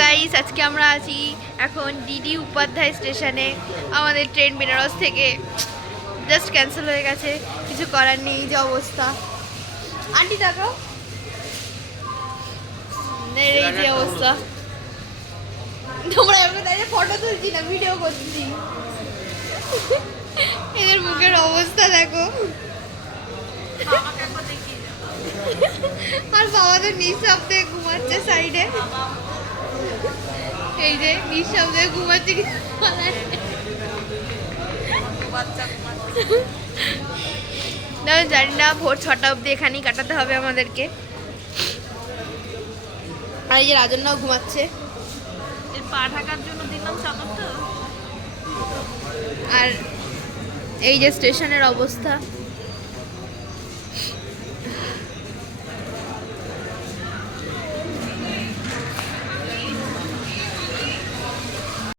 Guys, আজকে আমরা আছি এখন ডিডি উপাধ্যায় স্টেশনে। আমাদের ট্রেন বেনারস থেকে জাস্ট ক্যান্সেল হয়ে গেছে, কিছু করার নেই। যে অবস্থা, আন্টি টাকাও এই যে অবস্থা। তোমরা এমন তাই ফটো তুলছি না, ভিডিও করছি। এদের মুখের অবস্থা দেখো। আর বাবা তো নিঃশব্দে ঘুমাচ্ছে সাইডে। এই যে নিঃশব্দে ঘুমাচ্ছে, জানি না। ভোর 6টা অবধি এখানেই কাটাতে হবে আমাদেরকে। আর এই যে রাজন্যাও ঘুমাচ্ছে। পা ঢাকার জন্য দিলাম চাদরটা। আর এই যে স্টেশনের অবস্থা।